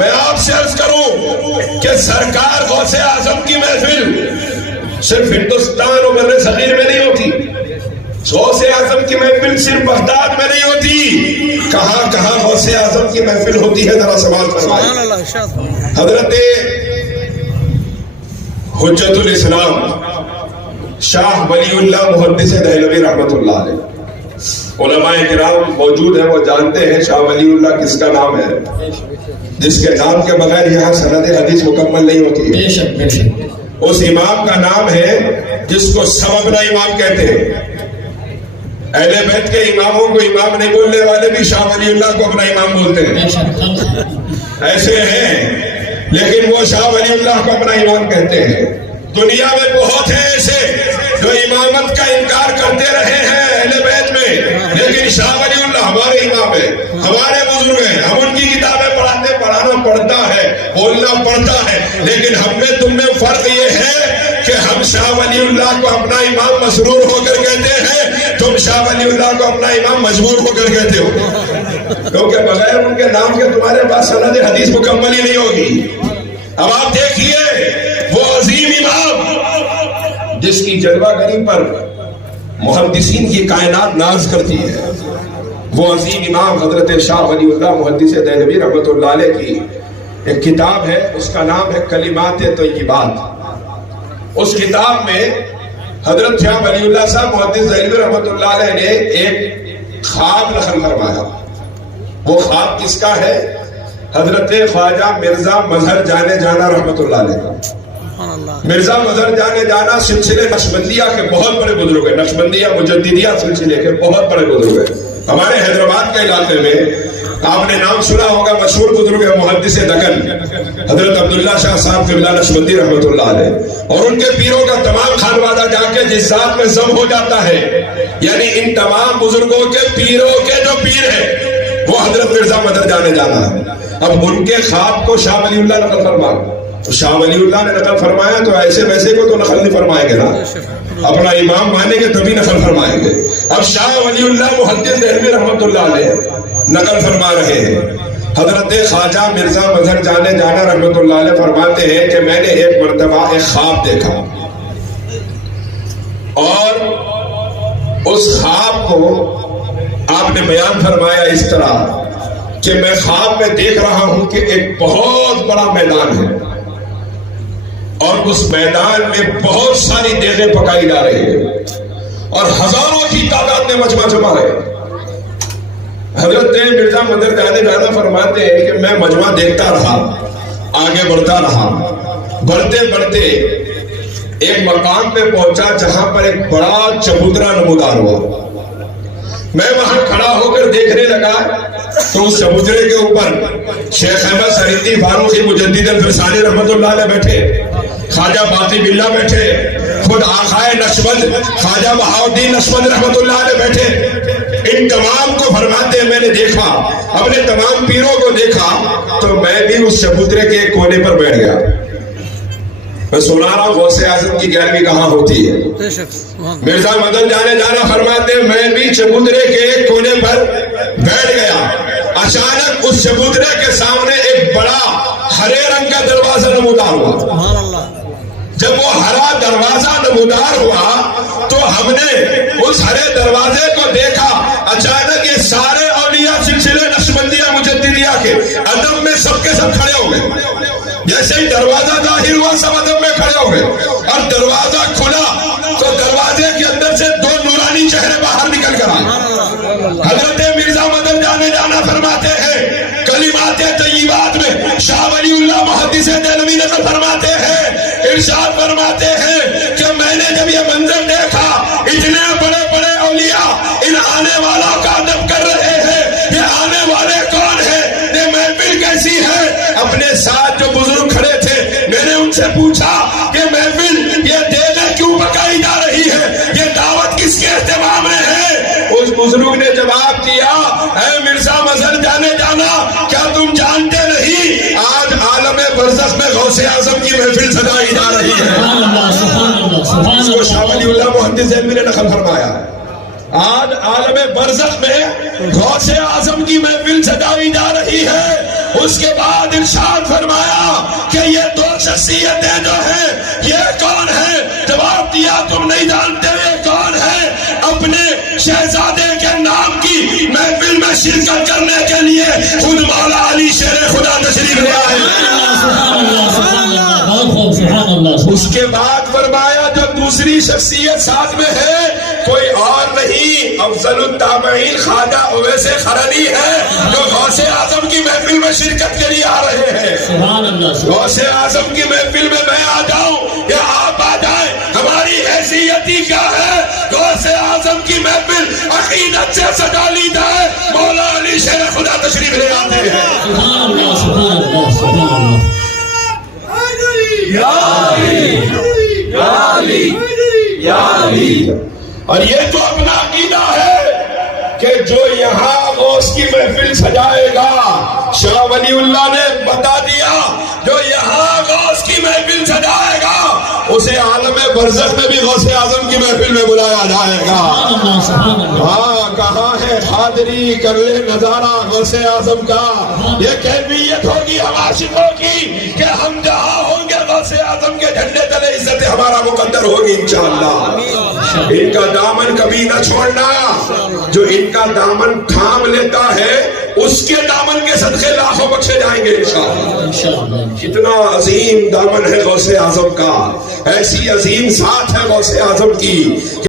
میں آپ سے عرض کروں کہ سرکار غوث اعظم کی محفل صرف ہندوستان اور بر صغیر میں نہیں ہوتی، غوث اعظم کی محفل صرف بغداد میں نہیں ہوتی، کہاں کہاں غوث اعظم کی محفل ہوتی ہے، ذرا سوال فرمائیں۔ حضرت حجت الاسلام شاہ ولی اللہ محدث دہلوی رحمت اللہ علیہ، علماء کرام موجود ہیں، وہ جانتے ہیں شاہ ولی اللہ کس کا نام ہے، جس کے نام کے بغیر یہاں سند حدیث مکمل نہیں ہوتی ہے۔ اس امام کا نام ہے جس کو سبب امام کہتے ہیں۔ اہل بیت کے اماموں کو امام نہیں بولنے والے بھی شاہ ولی اللہ کو اپنا امام بولتے ہیں، ایسے ہیں، لیکن وہ شاہ ولی اللہ کو اپنا امام کہتے ہیں۔ دنیا میں بہت ہیں ایسے جو امامت کا انکار کرتے رہے ہیں اہل بیت میں، لیکن شاہ ولی اللہ ہمارے امام ہیں، ہمارے بزرگ ہیں، ہم ان کی کتابیں پڑھاتے، پڑھانا پڑتا ہے، بولنا پڑتا ہے، لیکن ہم میں تم میں فرق یہ ہے کہ ہم شاہ ولی اللہ کو اپنا امام مسرور ہو کر کہتے ہیں، تم شاہ ولی اللہ کو اپنا امام مجبور ہو کر کہتے ہو، کیونکہ بغیر ان کے نام کے تمہارے پاس سند حدیث مکمل ہی نہیں ہوگی۔ اب آپ دیکھیے وہ عظیم امام جس کی جلوہ گری پر محدثین کی کائنات ناز کرتی ہے، وہ عظیم امام حضرت شاہ ولی اللہ محدث دہلوی رحمت اللہ علیہ کی ایک کتاب ہے، اس کا نام ہے کلمات طیبات۔ اس کتاب میں حضرت شاہ ولی اللہ صاحب محدث دہلوی رحمت اللہ علیہ نے ایک خواب نقل فرمایا۔ وہ خواب کس کا ہے؟ حضرت خواجہ مرزا مظہر جانے جانا رحمت اللہ علیہ کا۔ مرزا مظہر جانے جانا سلسلے نقشبندیہ کے بہت بڑے بزرگ ہیں، نقشبندیہ مجددیہ سلسلے کے بہت بڑے بزرگ ہیں۔ ہمارے حیدرآباد کے علاقے میں آپ نے نام سنا ہوگا، مشہور بزرگ ہے محدث دکن حضرت عبداللہ شاہ صاحب قبلہ نقشبندی رحمت اللہ علیہ، اور ان کے پیروں کا تمام خانوادہ جا کے جس ذات میں ضم ہو جاتا ہے، یعنی ان تمام بزرگوں کے پیروں کے جو پیر ہیں وہ حضرت مرزا مظہر جانے جانا ہے۔ اب ان کے خواب کو شاہ ولی اللہ نقل فرمایا، تو شاہ ولی اللہ نے نقل فرمایا تو ایسے ویسے کو تو نقل نہیں فرمائیں گے نا، اپنا امام مانیں گے تبھی نقل فرمائیں گے۔ اب شاہ ولی اللہ محدث دہلوی رحمت اللہ علیہ نقل فرما رہے ہیں، حضرت خواجہ مرزا مظہر جانے جانا رحمت اللہ علیہ فرماتے ہیں کہ میں نے ایک مرتبہ ایک خواب دیکھا، اور اس خواب کو آپ نے بیان فرمایا اس طرح کہ میں خواب میں دیکھ رہا ہوں کہ ایک بہت بڑا میدان ہے، اور اس میدان میں بہت ساری دیگیں پکائی جا رہی ہیں، اور ہزاروں کی تعداد میں مجمع جمع ہے۔ حضرت مرزا مظہر جانے جانا فرماتے ہیں کہ میں مجمع دیکھتا رہا، آگے بڑھتا رہا، بڑھتے بڑھتے ایک مقام پہ پہنچا جہاں پر ایک بڑا چبوترا نمودار ہوا۔ میں وہاں کھڑا ہو کر دیکھنے لگا تو اس چبوترے کے اوپر شیخ احمد سریندی فاروقی مجدد الفرسانی رحمت اللہ علیہ بیٹھے، خواجہ باقی باللہ بیٹھے، خود آقائے نقشبند خواجہ بہاؤالدین نقشبند رحمت اللہ علیہ بیٹھے۔ ان تمام کو فرماتے ہیں میں نے دیکھا، اپنے تمام پیروں کو دیکھا، تو میں بھی اس چبوترے کے ایک کونے پر بیٹھ گیا۔ میں سنا رہا ہوں غوث اعظم کی گیارہویں کہاں ہوتی ہے۔ مرزا مظہر جانے جانا فرماتے ہیں میں بھی چبوترے کے ایک کونے پر بیٹھ گیا۔ اچانک اس چبوترے کے سامنے ایک بڑا ہرے رنگ کا دروازہ نمودار ہوا۔ جب وہ ہرا دروازہ نمودار ہوا تو ہم نے اس ہرے دروازے کو دیکھا، اچانک یہ سارے اولیاء سلسلے نقشبندیہ مجددیہ کے ادب میں سب کے سب کھڑے ہو گئے۔ جیسے ہی دروازہ ظاہر ہوا سب ادب میں کھڑے ہو گئے، اور دروازہ کھلا تو دروازے کے اندر سے دو نورانی چہرے باہر نکل کر آئے۔ حضرت مرزا مظہر جانے جانا فرماتے ہیں کلمات طیبات میں شاہ ولی اللہ محدث دہلوی نقل فرماتے ہیں، ارشاد فرماتے ہیں کہ میں نے جب یہ منظر دیکھا، اتنے بڑے بڑے اولیاء ان آنے والوں کا ادب کر رہے ہیں، یہ آنے والے کون ہیں، یہ محفل کیسی ہے۔ اپنے ساتھ جو بزرگ کھڑے تھے میں نے ان سے پوچھا کہ محفل یہ دیگیں کیوں پکائی جا رہی ہے، یہ دعوت کس کے اہتمام میں ہے۔ اس بزرگ نے جواب دیا اے مرزا مظہر جانے جانا، کیا تم جانتے نہیں آج عالم برزخ میں غوث اعظم کی محفل سجائی جا رہی ہے۔ اس کو شاہ ولی اللہ محدث دہلوی نے نقل فرمایا، آج عالم برزخ میں غوث اعظم کی محفل سجائی جا رہی ہے۔ اس کے بعد ارشاد فرمایا کہ یہ دو شخصیتیں جو ہیں یہ کون ہیں؟ جواب دیا تم نہیں جانتے یہ کون ہے؟ اپنے شہزادے کے نام کی محفل میں شرکت کرنے کے لیے خود مولا علی شیر خدا تشریف لے آئے۔ اس کے بعد فرمایا جو دوسری شخصیت ساتھ میں ہے کوئی اور نہیں، افضل التابعین خواجہ اویس قرنی ہے جو غوث اعظم کی محفل میں شرکت کے لیے آ رہے ہیں۔ غوث اعظم کی محفل میں میں آ جاؤں یا آپ آ جائیں ہماری حیثیت ہی کیا ہے؟ غوث اعظم کی محفل عقیدت سے سجا لی جائے، مولا علی شیر خدا تشریف لے آتے ہیں۔ یا علی یا علی یا علی۔ اور یہ تو اپنا عقیدہ ہے کہ جو یہاں غوث کی محفل سجائے گا، شاہ ولی اللہ نے بتا دیا جو یہاں غوث کی محفل سجائے گا اسے عالم برزخ میں بھی غوث اعظم کی محفل میں بلایا جائے گا۔ ہاں کہاں ہے حاضری کر لے نظارہ غوث اعظم کا، یہ کیفیت ہوگی ہم عاشقوں کی کہ ہم جہاں ہوں گے غوث اعظم کے جھنڈے تلے عزت ہمارا مقدر ہوگی انشاءاللہ۔ ان کا دامن کبھی نہ چھوڑنا، جو ان کا دامن تھام لیتا ہے اس کے دامن کے صدقے لاکھوں بخشے جائیں گے انشاءاللہ۔ کتنا عظیم دامن ہے غوث اعظم کا، ایسی عظیم ذات ہے غوث اعظم کی۔